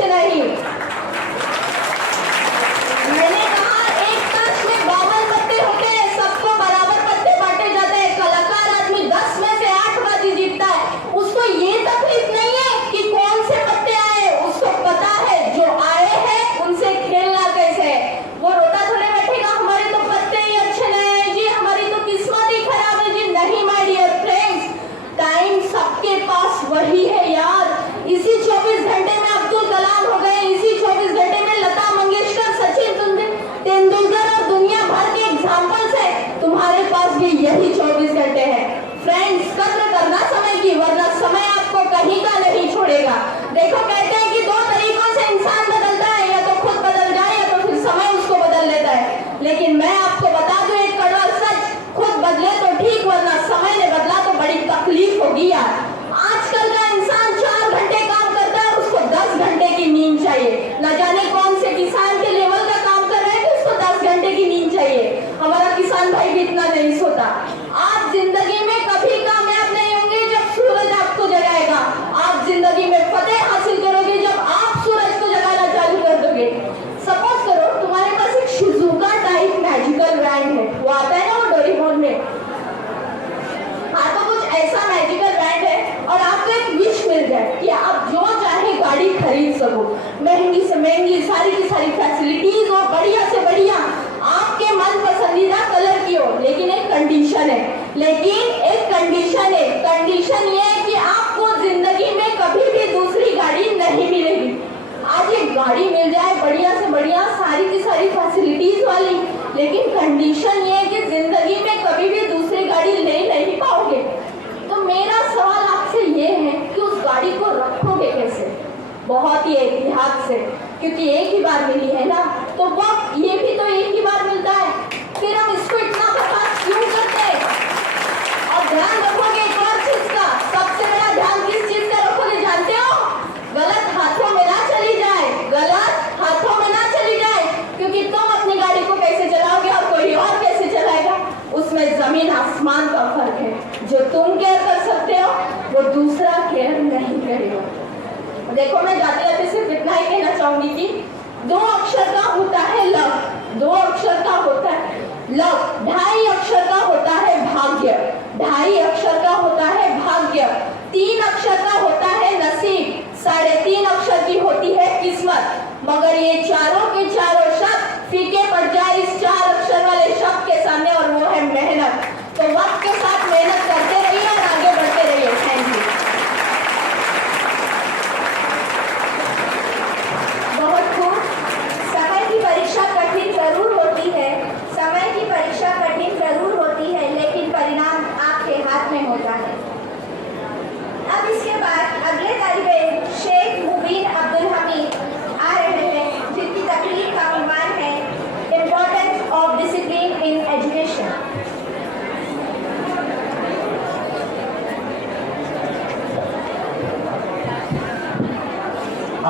अच्छे नहीं। मैंने कहा एक ताश में 52 पत्ते होते हैं, सबको बराबर पत्ते बांटे जाते हैं। कलाकार आदमी 10 में से 8 बाजी जीतता है, उसको ये तकलीफ नहीं है कि कौन से पत्ते आए, उसको पता है जो आए हैं उनसे खेलना कैसे है। वो रोता थोड़े बैठेगा हमारे तो पत्ते ही अच्छे नहीं है जी, हमारी तो किस्मत ही खराब है जी। नहीं माय डियर फ्रेंड्स, टाइम सबके पास वही है यार। इसी 24 घंटे में अब्दुल कलाम हो गए, इसी 24 घंटे में लता मंगेशकर, सचिन तेंदुलकर और दुनिया भर के एग्जाम्पल्स है। तुम्हारे पास भी यही 24 घंटे हैं। फ्रेंड्स, कद्र करना समय की, वरना समय आपको कहीं का नहीं छोड़ेगा। देखो, कहते हैं कि 2 तरीकों से इंसान बदलता है, या तो खुद बदल जाए या तो फिर समय उसको बदल लेता है। लेकिन मैं आपको बता दूं एक कड़वा सच, खुद बदले तो ठीक, वरना समय ने बदला तो बड़ी तकलीफ होगी यार। आजकल का इंसान 4 घंटे काम करता है, उसको 10 घंटे की नींद चाहिए। न जाने कौन से किसान के लेवल का काम कर रहे हैं कि उसको 10 घंटे की नींद चाहिए। हमारा किसान भाई भी इतना नहीं सोता। आप जिंदगी में कभी कामयाब नहीं होंगे जब सूरज आपको जगाएगा। आप जिंदगी में फतेह हासिल करोगे जब आप सूरज को जगाना चालू कर दोगे। सपोज करो तुम्हारे पास एक शिजुका टाइप मैजिकल बैंड है, वो आता है ना वो डोरेमोन में। हाँ, तो कुछ ऐसा मैजिकल बैंड है और आपको एक विश मिल जाए कि आप जो चाहे गाड़ी खरीद सको, महंगी से महंगी, सारी की सारी फैसिलिटीज हो, बढ़िया से बढ़िया, आपके मन पसंदीदा कलर की हो। लेकिन एक कंडीशन है, कंडीशन ये है कि आपको जिंदगी में कभी भी दूसरी गाड़ी नहीं मिलेगी। आज एक गाड़ी मिल जाए बढ़िया से बढ़िया, सारी की सारी फैसिलिटीज वाली, लेकिन कंडीशन ये है कि जिंदगी में कभी भी दूसरी गाड़ी ले नहीं पाओगे। तो मेरा सवाल आपसे ये है कि उस गाड़ी को रखोगे कैसे? बहुत ही एहतियात से, क्योंकि एक ही बार मिली है ना, तो वक्त ये भी तो एक ही बार मिलता है। फिर हम इसको इतना बर्बाद क्यों करते हैं? और ध्यान रखोगे एक और चीज का, सबसे बड़ा ध्यान किस चीज का रखोगे जानते हो? गलत हाथों में ना चली जाए, गलत हाथों में ना चली जाए, क्योंकि तुम अपनी गाड़ी को कैसे चलाओगे और कोई और कैसे चलाएगा, उसमें जमीन आसमान का फर्क है। जो तुम केयर कर सकते हो वो दूसरा केयर नहीं करेगा। देखो, मैं जाते जाते सिर्फ इतना ही कहना चाहूंगी कि 2 अक्षर का होता है लव, 2 अक्षर का होता है लव, 2.5 अक्षर का होता है भाग्य, 2.5 अक्षर का होता है भाग्य, 3 अक्षर का होता है नसीब, 3.5 अक्षर की होती है किस्मत। मगर ये चारों के चारों शब्द फीके पड़ जाए इस 4 अक्षर वाले शब्द के सामने, और वो है मेहनत। तो वक्त के साथ मेहनत करते रहिए और आगे बढ़ते रहिए। Thank you. बहुत खूब। समय की परीक्षा कठिन जरूर होती है, समय की परीक्षा कठिन जरूर होती है, लेकिन परिणाम आपके हाथ में होता है। अब इसके बाद अगले तालिबे इल्म शेख मुबीन अब्दुल हमीद आ रहे हैं, जिनकी तकरीर का उन्वान है importance of discipline in education.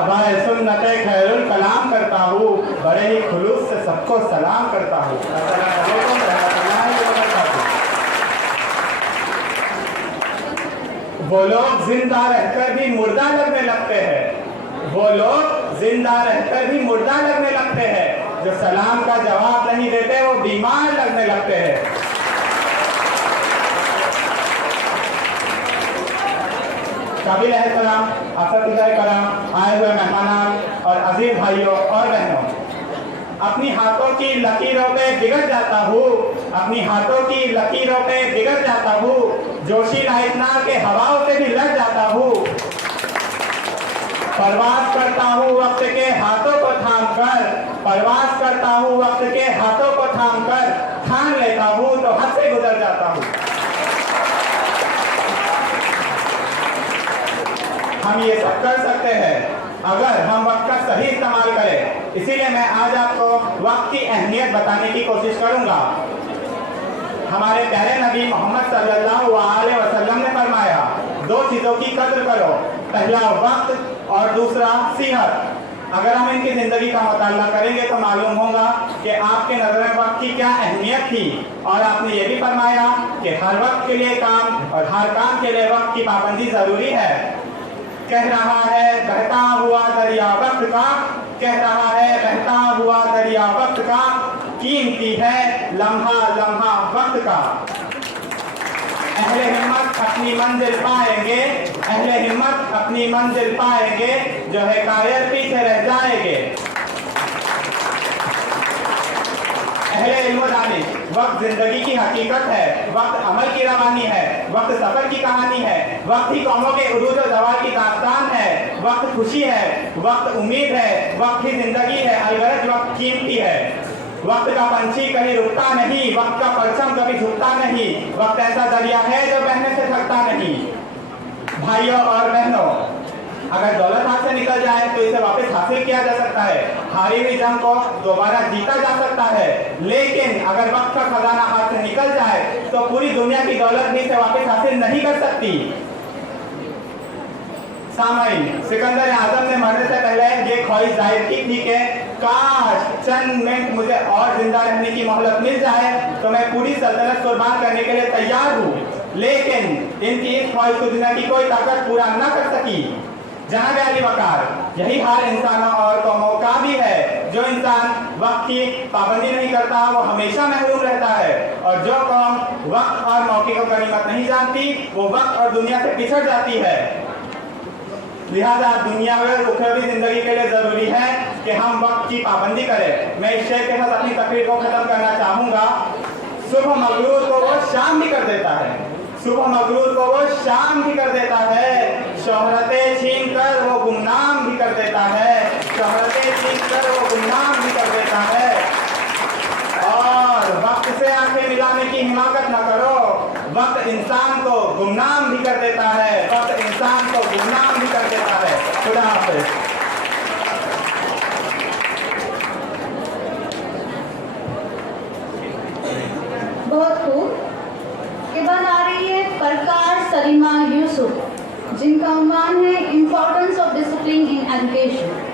अबाए सुन्नते खैरुल कलाम करता हूँ, बड़े ही खुलूस से सबको सलाम करता हूँ। वो लोग जिंदा रहकर भी मुर्दा लगने लगते हैं, वो लोग जिंदा रहकर भी मुर्दा लगने लगते हैं, जो सलाम का जवाब नहीं देते वो बीमार लगने लगते हैं। काबिल एहतराम अफसर कराम, आए हुए मेहमानान और अजीज भाइयों और बहनों, अपनी हाथों की लकीरों पे बिगड़ जाता हूँ, अपनी हाथों की लकीरों पे बिगड़ जाता हूँ, जोशीला इतना के हवाओं से भी लड़ जाता हूँ। परवाज करता हूँ वक्त के हाथों को थाम कर, परवाज करता हूँ वक्त के हाथों को थाम कर, ठान लेता हूँ तो हद से गुजर जाता हूँ। हम ये सब कर सकते हैं अगर हम वक्त का सही इस्तेमाल करें। इसीलिए मैं आज आपको वक्त की अहमियत बताने की कोशिश करूंगा। हमारे प्यारे नबी मोहम्मद सल्लल्लाहु अलैहि वसल्लम ने फरमाया, 2 चीज़ों की कद्र करो, पहला वक्त और दूसरा सेहत। अगर हम इनकी ज़िंदगी का मुताला करेंगे तो मालूम होगा कि आपके नज़र में वक्त की क्या अहमियत थी। और आपने ये भी फरमाया कि हर वक्त के लिए काम और हर काम के लिए वक्त की पाबंदी ज़रूरी है। कह रहा है बहता हुआ दरिया वक्त का, कह रहा है बहता हुआ दरिया वक्त का, कीमती है लम्हा लम्हा वक्त का। अहले हिम्मत अपनी मंजिल पाएंगे, अहले हिम्मत अपनी मंजिल पाएंगे, जो है कायर पीछे रह जाएंगे। अहले इल्म दानिश, वक्त जिंदगी की हकीकत है, वक्त अमल की रवानी है, वक्त सफर की कहानी है, वक्त ही कौमों के उरूज और जवाल की दास्तान है, वक्त खुशी है, वक्त उम्मीद है, वक्त ही जिंदगी है, अलगरज वक्त कीमती है। वक्त का पंछी कभी रुकता नहीं, वक्त का परचम कभी झुकता नहीं, वक्त ऐसा दरिया है जो बहने से थकता नहीं। भाइयों और बहनों, अगर दौलत हाथ से निकल जाए तो इसे वापस हासिल किया जा सकता है, हारी हुई जंग को दोबारा जीता जा सकता है, लेकिन अगर वक्त का खजाना हाथ से निकल जाए तो पूरी दुनिया की दौलत भी इसे वापस हासिल नहीं कर सकती। सामाईन, सिकंदर आजम ने मरने से पहले ये ख्वाहिश जाहिर की थी कि काश चंद मिनट मुझे और जिंदा रहने की मोहलत मिल जाए तो मैं पूरी सल्तनत कुर्बान करने के लिए तैयार हूँ, लेकिन इनकी इस ख्वाहिश को दुनिया की कोई ताकत पूरा न कर सकी। जनाब अली वकार, यही हाल इंसानों और कौमों का भी है। जो इंसान वक्त की पाबंदी नहीं करता वो हमेशा महरूम रहता है, और जो कौम वक्त और मौके को गनीमत नहीं जानती वो वक्त और दुनिया से पिछड़ जाती है। लिहाजा दुनिया में उखरवी जिंदगी के लिए जरूरी है कि हम वक्त की पाबंदी करें। मैं इस शेर के साथ अपनी तकरीर को खत्म करना चाहूंगा। सुबह मगरूर को वो शाम भी कर देता है, सुबह मगरूर को वो शाम भी कर देता है, शोहरतें छीन कर वो गुमनाम भी कर देता है, शोहरतें छीन कर वो गुमनाम भी कर देता है। और वक्त से आंखें मिलाने की हिमाकत न करो, वक्त इंसान को गुमनाम भी कर देता है, वक्त इंसान को गुमनाम भी कर देता है। खुदा हाफिज। बहुत खूब। के बाद आ रही है परकार सलीमा यूसुफ, जिनका उन्वान है importance of discipline in education.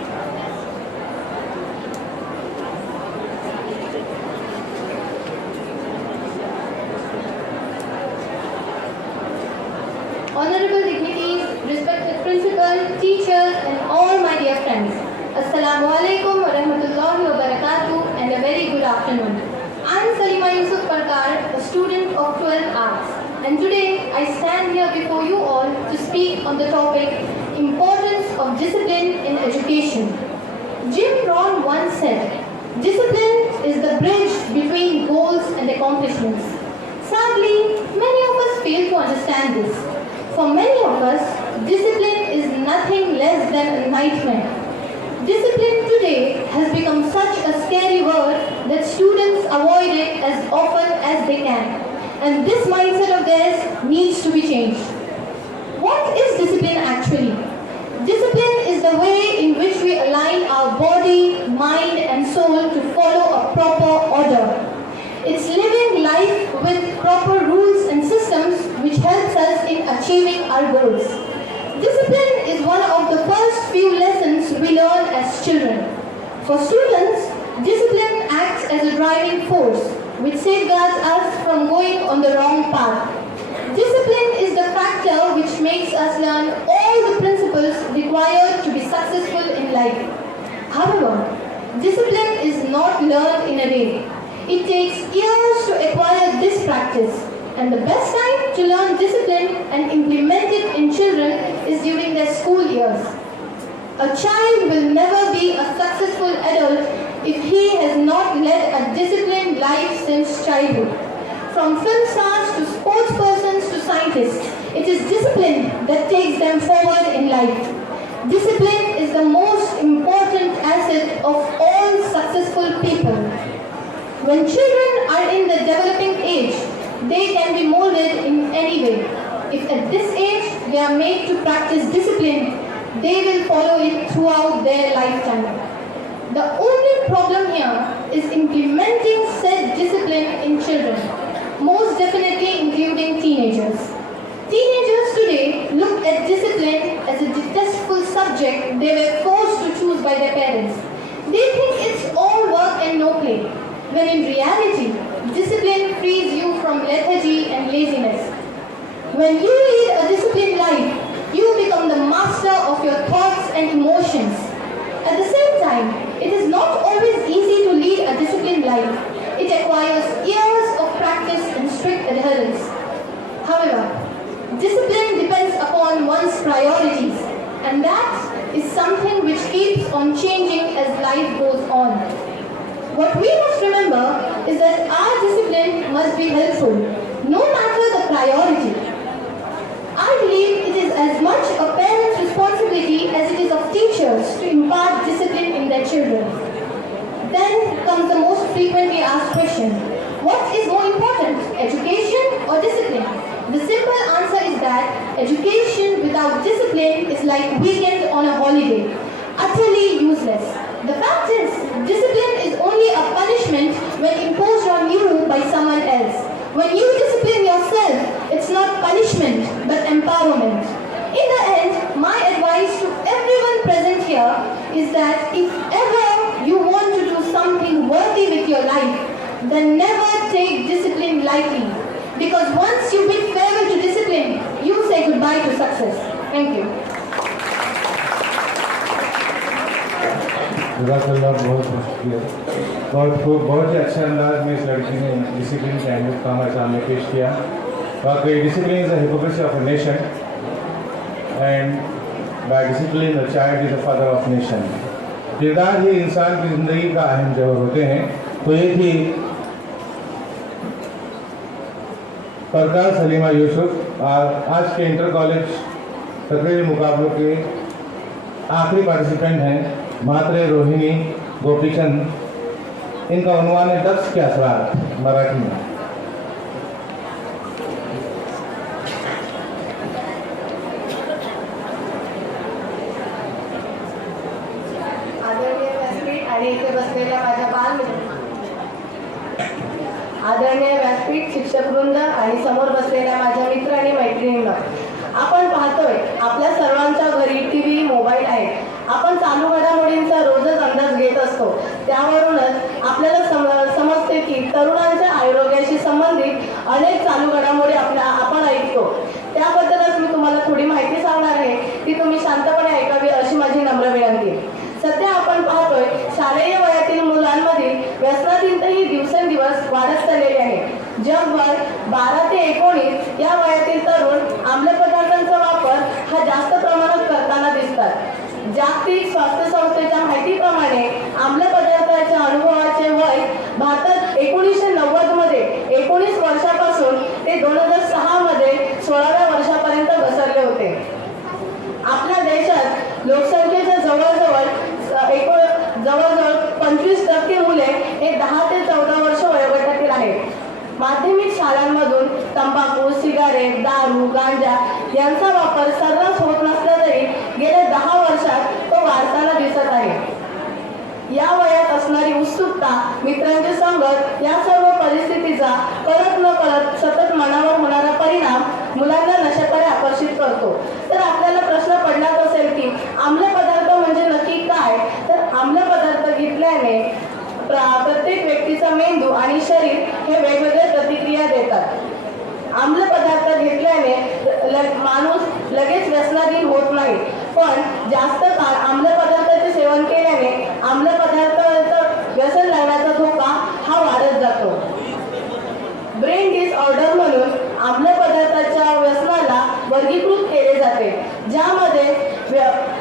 Honorable dignities, respected principal, teachers, and all my dear friends, Assalamu alaikum wa rahmatullahi wa barakatuh, and a very good afternoon. I am Salima Yusuf Parkar, a student of 12 Arts, and today I stand here before you all to speak on the topic Importance of Discipline in Education. Jim Rohn once said, "Discipline is the bridge between goals and accomplishments." Sadly, many of us fail to understand this. For many of us, discipline is nothing less than a nightmare. Discipline today has become such a scary word that students avoid it as often as they can. And this mindset of theirs needs to be changed. What is discipline actually? Discipline is the way in which we align our body, mind, and soul to follow a proper order. It's living life with proper rules and systems which helps us in achieving our goals. Discipline is one of the first few lessons we learn as children. For students, discipline acts as a driving force which safeguards us from going on the wrong path. Discipline is the factor which makes us learn all the principles required to be successful in life. However, discipline is not learned in a day. It takes years to acquire this practice, and the best time to learn discipline and implement it in children is during their school years. A child will never be a successful adult if he has not led a disciplined life since childhood. From film stars to sports persons to scientists, it is discipline that takes them forward in life. Discipline is the most important asset of all successful people. When children are in the developing age, they can be molded in any way. If at this age they are made to practice discipline, they will follow it throughout their lifetime. The only problem here is implementing said discipline in children, most definitely including teenagers. Teenagers today look at discipline as a detestable subject they were forced to choose by their parents. They think it's all work and no play, when in reality, discipline frees you from lethargy and laziness. When you lead a disciplined life, you become the master of is not always easy to lead a disciplined life. It requires years of practice and strict adherence. However, discipline depends upon one's priorities, and that is something which keeps on changing as life goes on. What we must remember is that our discipline must be helpful, no matter the priority. I believe it is as much a parent's responsibility as it is of teachers to impart discipline in their children. Then comes the most frequently asked question: what is more important, education or discipline? The simple answer is that education without discipline is like weekend on a holiday, utterly useless. The fact is, discipline is only a punishment when imposed on you by someone else. When you discipline yourself, it's not punishment but empowerment. In the end, my advice to everyone present here is that if ever you want to do something worthy with your life, then never take discipline lightly. Because once you bid farewell to discipline, you say goodbye to success. Thank you. जज़ाकल्लाह, बहुत शुक्रिया। बहुत ही अच्छे अंदाज में इस लड़की ने डिसिप्लिन की अहमियत का हमारे सामने पेश किया। वाकई discipline is the hypocrisy of a nation and by discipline the child is the father of nation. किरदार ही इंसान की ज़िंदगी का अहम जौहर होते हैं। तो ये थी फरकान सलीमा यूसुफ, आज के इंटर कॉलेज तकरीरी मुकाबलों के आखिरी पार्टिसिपेंट हैं। मात्रे रोहिणी गोपीचंद, इनका उन्वान है दक्ष के असरार, मराठी में। आदरणीय व्यासपीठ आणि इथे बसलेल्या माझ्या आदरणीय व्यासपीठ, शिक्षकवृंद आणि समोर बसलेल्या माझ्या मित्र आणि मैत्रिणींना, आपण पाहतोय आपल्या सर्वांच्या घरी टीव्ही, मोबाईल आहे. आपण चालू घडामोडींचा रोजच अंदाज घेत असतो. त्यावरूनच आपल्याला समजते की तरुणांच्या आरोग्याशी संबंधित अनेक चालू घडामोडी आपण ऐकतो. त्याबद्दलच मी तुम्हाला थोडी माहिती सांगणार आहे, ती तुम्ही शांतपणे ऐकावी अशी माझी नम्र विनंती. सध्या आपण पाहतोय शालेय वयातील मुलांमधील व्यसनाधीनताही दिवसेंदिवस वाढत चाललेली आहे. जगभर 12 ते 19 या वयातील तरुण अंमली पदार्थांचा वापर हा जास्त प्रमाणात करताना दिसतात. जागतिक स्वास्थ्य संस्थेच्या माहितीप्रमाणे अंमली पदार्थाच्या अनुभवाचे वय भारतात 1990 मध्ये 19 वर्षापासून ते 2006 मध्ये 16व्या वर्षापर्यंत घसरले होते. आपल्या देशात लोकसंख्येच्या जवळजवळ 25% मुले हे 10 ते 14 वर्ष वयोगटातील आहेत. माध्यमिक शाळांमधून तंबाखू, सिगारेट, दारू, गांजा यांचा वापर सर्रास होत नसला तरी गेल्या 10 वर्षात तो वाढताना दिसत आहे. या वयात असणारी उत्सुकता, मित्रांची संगत या सर्व परिस्थितीचा कळत न कळत सतत मनावर होणारा परिणाम मुलांना नशेकडे आकर्षित करतो. तर आपल्याला प्रश्न पडलाच असेल की अंमली पदार्थ म्हणजे नक्की काय? तर अंमली पदार्थ घेतल्याने प्रत्येक व्यक्तीचा मेंदू आणि शरीर हे वेगवेगळ्या प्रतिक्रिया देतात. अंमली पदार्थ घेतल्याने माणूस लगेच व्यसनाधीन होत नाही, पण जास्त काळ अंमली पदार्थाचे सेवन केल्याने अंमली पदार्थाचं व्यसन लागण्याचा धोका हा वाढत जातो. ब्रेन डिसऑर्डर म्हणून अंमली पदार्थाच्या व्यसनाला वर्गीकृत केले जाते, ज्यामध्ये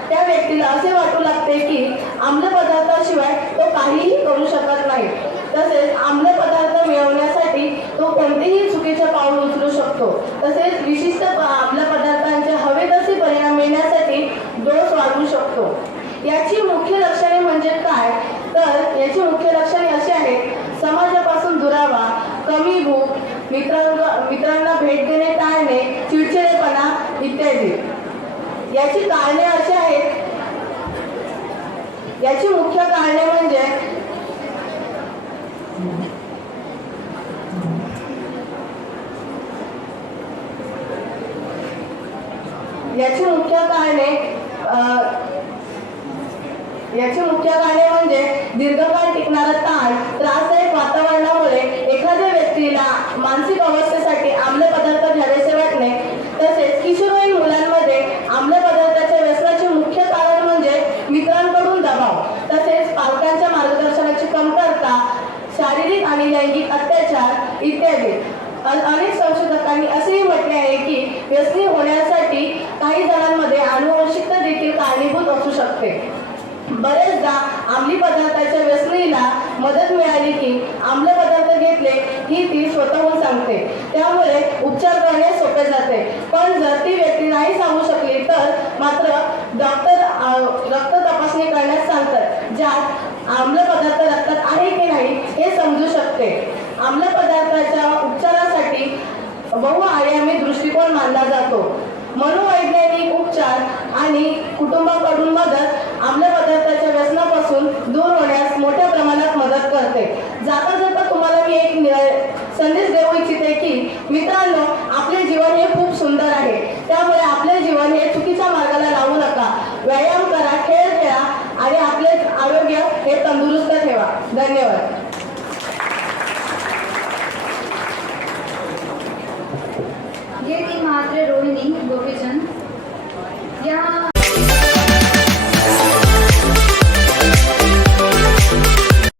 त्या व्यक्तीला असे वाटू लागते की अंमली पदार्थाशिवाय तो काहीही करू शकत नाही. तसेच अंमली पदार्थ मिळवण्यासाठी तो कोणतेही चुकीचे पाऊल उचलू शकतो. तसेच विशिष्ट अंमली पदार्थांचे हवे तसे परिणाम मिळण्यासाठी डोस वाढवू शकतो. याची मुख्य लक्षणे म्हणजे काय? तर याची मुख्य लक्षणे अशी आहेत: समाजापासून दुरावा, कमी भूक, मित्रांना भेट देणे टाळणे, चिडचिडेपणा इत्यादी. याची कारणे अशी आहेत. याची मुख्य कारणे म्हणजे दीर्घकाळ टिकणारा ताण, त्रासदायक वातावरणामुळे एखाद्या व्यक्तीला मानसिक अवस्थेसाठी अंमली पदार्थ घ्यावेसे वाटणे. तसेच किशोरवयीन मुलांमध्ये अंमली पदार्थाच्या व्यसनाचे मुख्य कारण म्हणजे मित्रांकडून दबाव, तसेच पालकांच्या आणि लैंगिक अत्याचार इत्यादी. अनेक संशोधकांनी असेही म्हटले आहे की व्यसनी होण्यासाठी काही जणांमध्ये आनुवंशिकता देखील कारणीभूत असू शकते. बरेचदा अंमली पदार्थाच्या व्यसनीला मदत मिळाली की आम्ल पदार्थ घेतले ही ती स्वतःहून सांगते. त्यामुळे उपचार करणे सोपे जाते. पण जर ती व्यक्ती नाही सांगू शकली तर मात्र डॉक्टर रक्त तपासणी करण्यास सांगतात, ज्यात आम्ल पदार्थ रक्तात आहे की नाही हे समजू शकते. आम्ल पदार्थाच्या उपचारासाठी बहुआयामी दृष्टिकोन मानला जातो. मनोवैज्ञानिक उपचार आणि कुटुंबाकडून मदत आम्ल पदार्थाच्या व्यसनापासून दूर होण्यास मोठ्या प्रमाणात मदत करते. जाता जाता तुम्हाला मी एक संदेश देऊ इच्छिते की मित्रांनो, आपले जीवन हे खूप सुंदर आहे. त्यामुळे आपले जीवन हे चुकीच्या मार्गाला लावू नका. व्यायाम करा, खेळ खेळा आणि आपले आरोग्य हे तंदुरुस्त ठेवा. धन्यवाद.